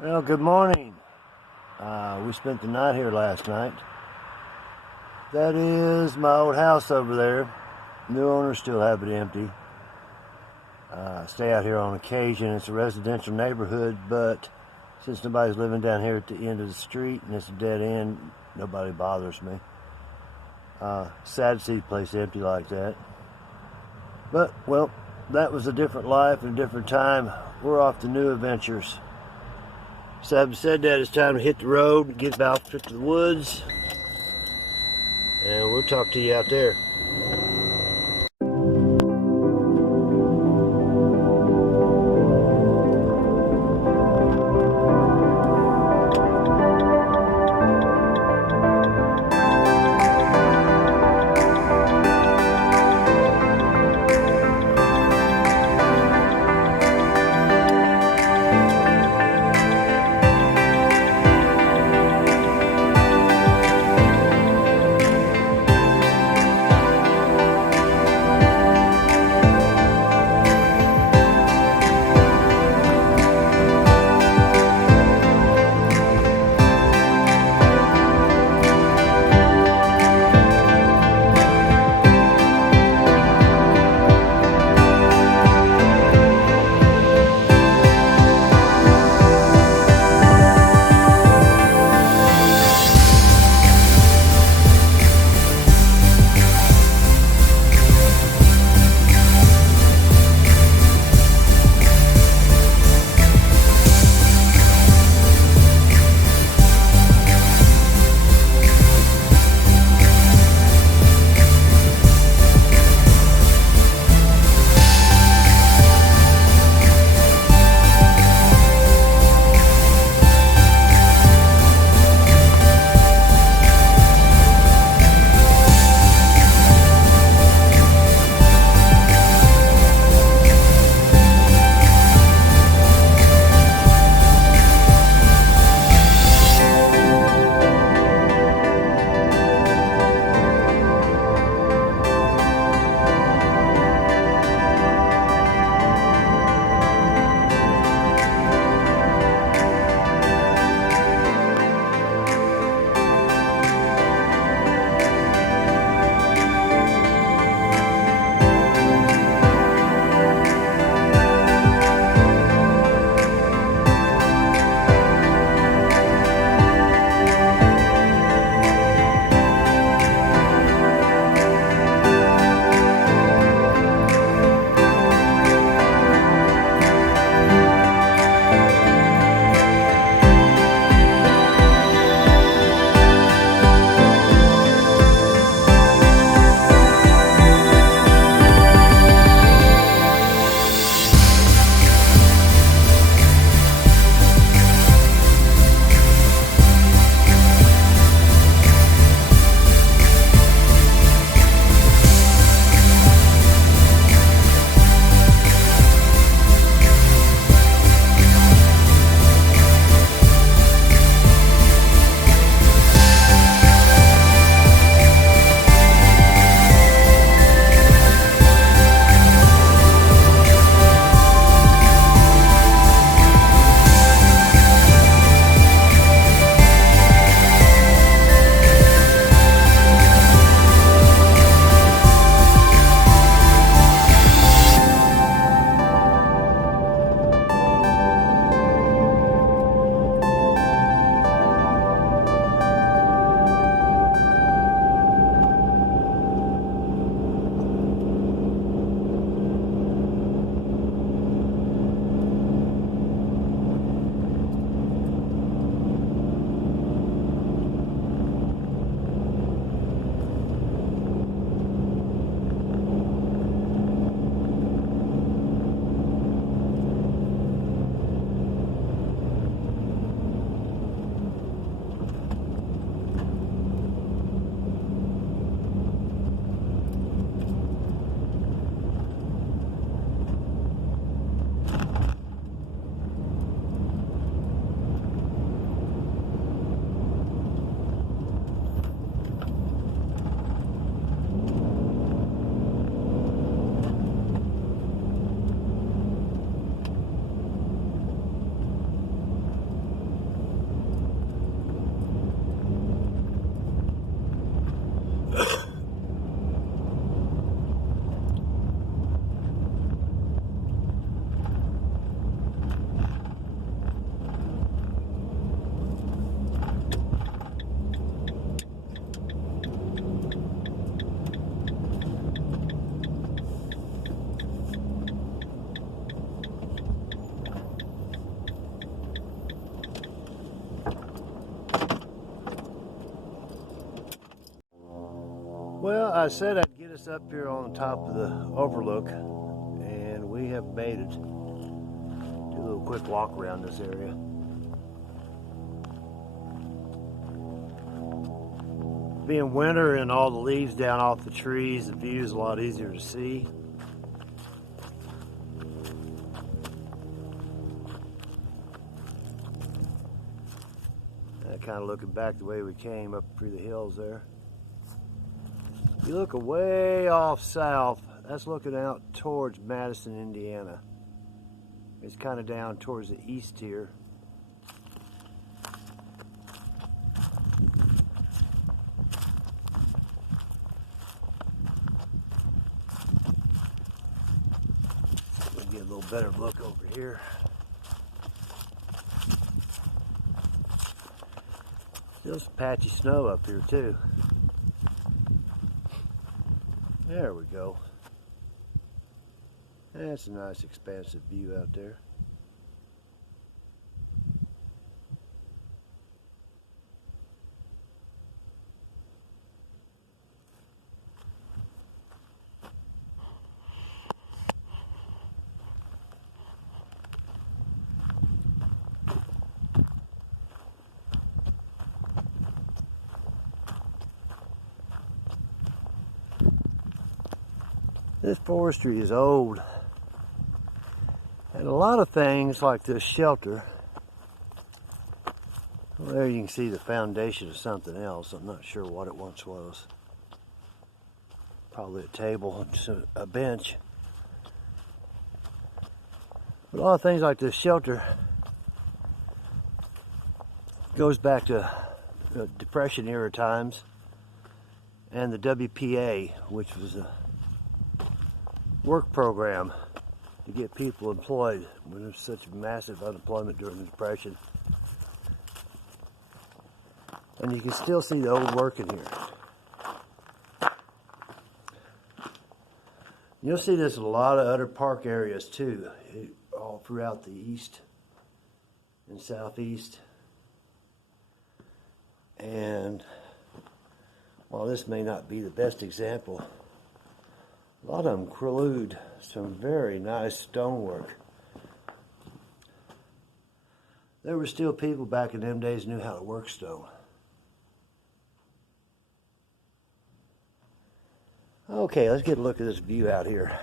Well, good morning. We spent the night here last night. That is my old house over there. New owners still have it empty. Stay out here on occasion. It's a residential neighborhood, but since nobody's living down here at the end of the street and it's a dead end, nobody bothers me. Sad to see the place empty like that. But, well, that was a different life and a different time. We're off to new adventures. So having said that, it's time to hit the road and get out to the woods. And we'll talk to you out there. I said I'd get us up here on top of the overlook, and we have made it. Do a little quick walk around this area. Being winter and all the leaves down off the trees, the view is a lot easier to see. Kind of looking back the way we came up through the hills there. You look way off south, that's looking out towards Madison, Indiana. It's kind of down towards the east here. We'll get a little better look over here. Still some patchy snow up here too. There we go. That's a nice expansive view out there. This forestry is old, and a lot of things like this shelter, well, there you can see the foundation of something else. I'm not sure what it once was. Probably a table and a bench. But a lot of things like this shelter goes back to the Depression era times and the WPA, which was a work program to get people employed when there's such massive unemployment during the Depression. And you can still see the old work in here. You'll see this in a lot of other park areas too, all throughout the east and southeast. And while this may not be the best example, a lot of them include some very nice stonework. There were still people back in them days who knew how to work stone. Okay, let's get a look at this view out here.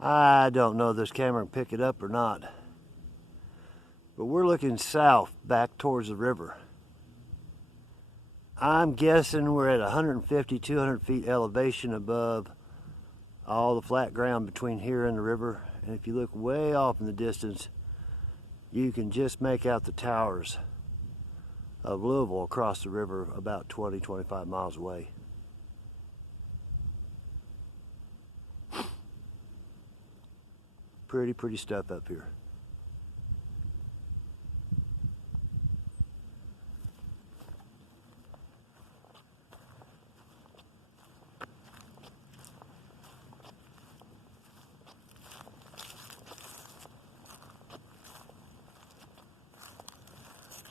I don't know if this camera can pick it up or not, but we're looking south back towards the river. I'm guessing we're at 150, 200 feet elevation above all the flat ground between here and the river. And if you look way off in the distance, you can just make out the towers of Louisville across the river about 20, 25 miles away. Pretty stuff up here.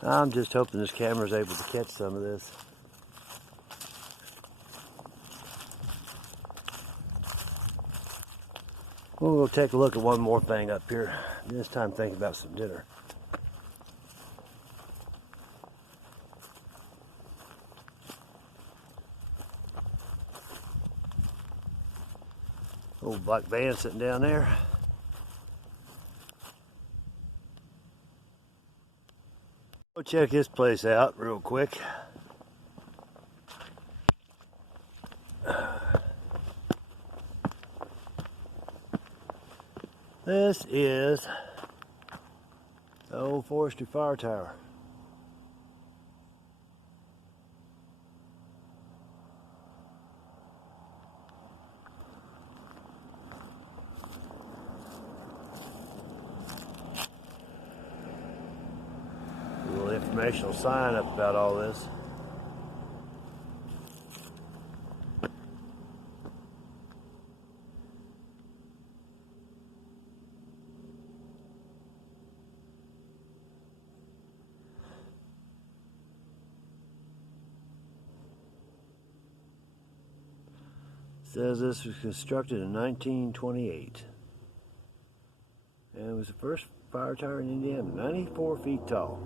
I'm just hoping this camera is able to catch some of this. We'll take a look at one more thing up here. This time thinking about some dinner. Old black van sitting down there. Go check this place out real quick. This is the old Forestry Fire Tower. A little informational sign up about all this. Says this was constructed in 1928. And it was the first fire tower in Indiana, 94 feet tall.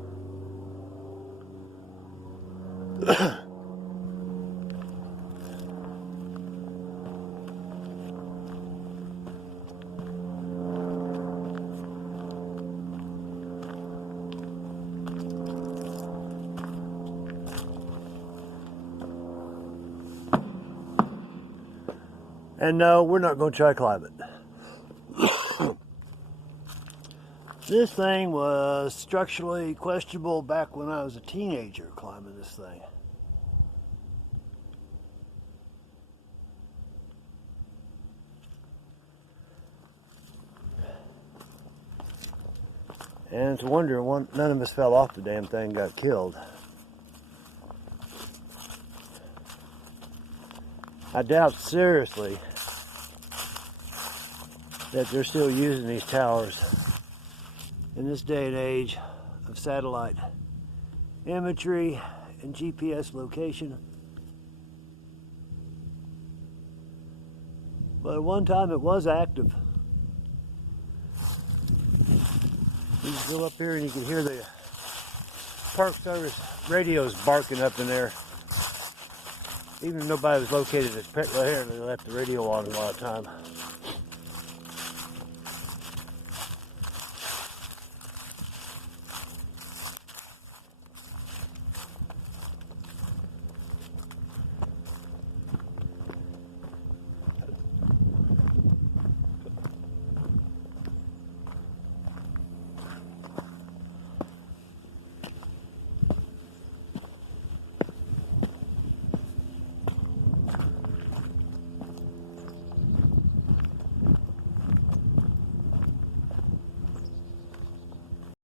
And no, we're not going to try to climb it. This thing was structurally questionable back when I was a teenager climbing this thing. And it's a wonder none of us fell off the damn thing and got killed. I doubt seriously that they're still using these towers in this day and age of satellite imagery and GPS location. But at one time it was active. You can go up here and you can hear the Park Service radios barking up in there. Even if nobody was located at right here, they left the radio on a lot of time.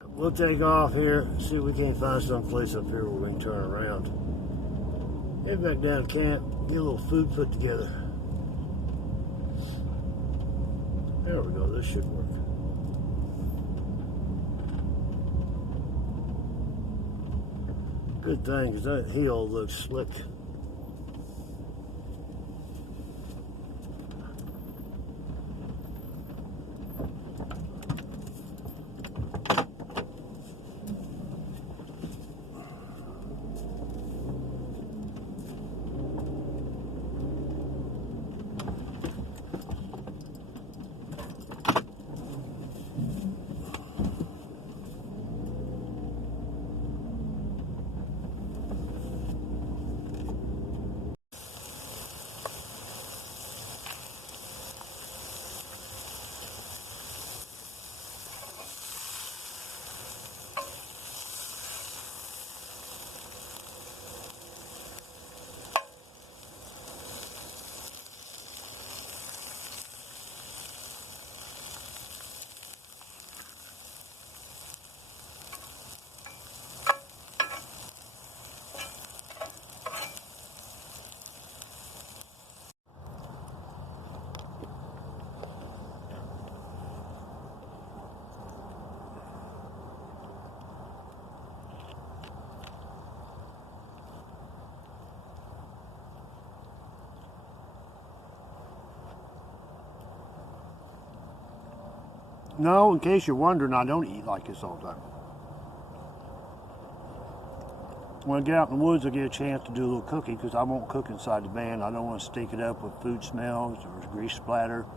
We'll take off here, see if we can't find some place up here where we can turn around. Head back down to camp, get a little food put together. There we go, this should work. Good thing, because that hill looks slick. No, in case you're wondering, I don't eat like this all the time. When I get out in the woods, I get a chance to do a little cooking because I won't cook inside the van. I don't want to stink it up with food smells or grease splatter.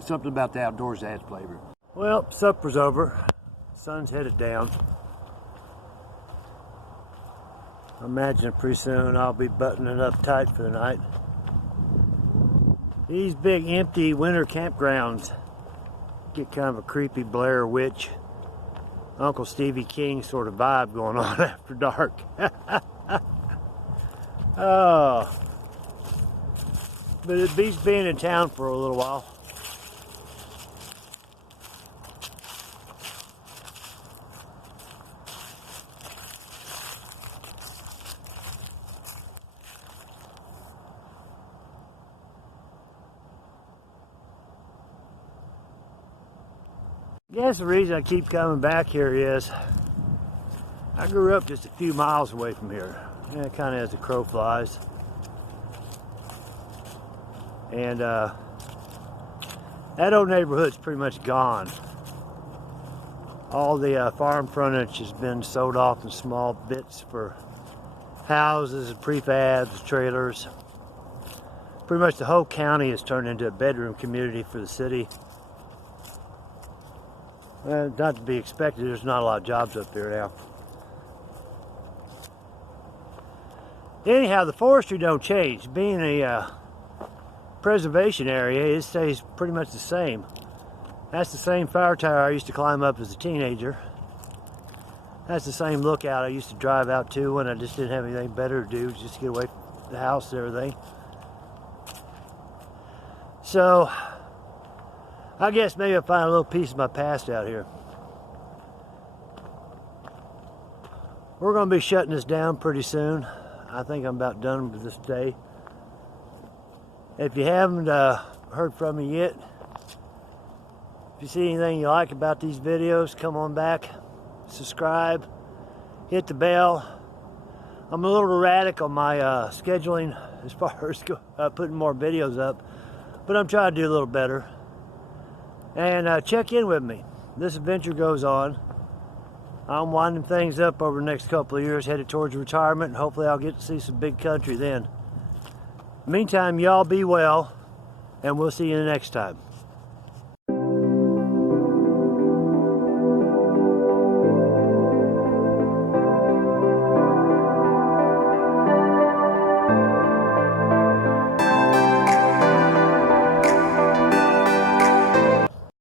Something about the outdoors adds flavor. Well, supper's over. Sun's headed down. I imagine pretty soon I'll be buttoning up tight for the night. These big empty winter campgrounds get kind of a creepy Blair Witch, Uncle Stevie King sort of vibe going on after dark. Oh, but it beats being in town for a little while. Guess the reason I keep coming back here is I grew up just a few miles away from here. Yeah, kind of as the crow flies. And that old neighborhood's pretty much gone. All the farm frontage has been sold off in small bits for houses, prefabs, trailers. Pretty much the whole county has turned into a bedroom community for the city. Well, not to be expected, there's not a lot of jobs up here now. Anyhow, the forestry don't change. Being a preservation area, it stays pretty much the same. That's the same fire tower I used to climb up as a teenager. That's the same lookout I used to drive out to when I just didn't have anything better to do, just to get away from the house and everything. So, I guess maybe I'll find a little piece of my past out here. We're going to be shutting this down pretty soon. I think I'm about done with this day. If you haven't heard from me yet, if you see anything you like about these videos, come on back, subscribe, hit the bell. I'm a little erratic on my scheduling as far as putting more videos up, but I'm trying to do a little better. And check in with me. This adventure goes on. I'm winding things up over the next couple of years, headed towards retirement, and hopefully I'll get to see some big country then. Meantime, y'all be well, and we'll see you the next time.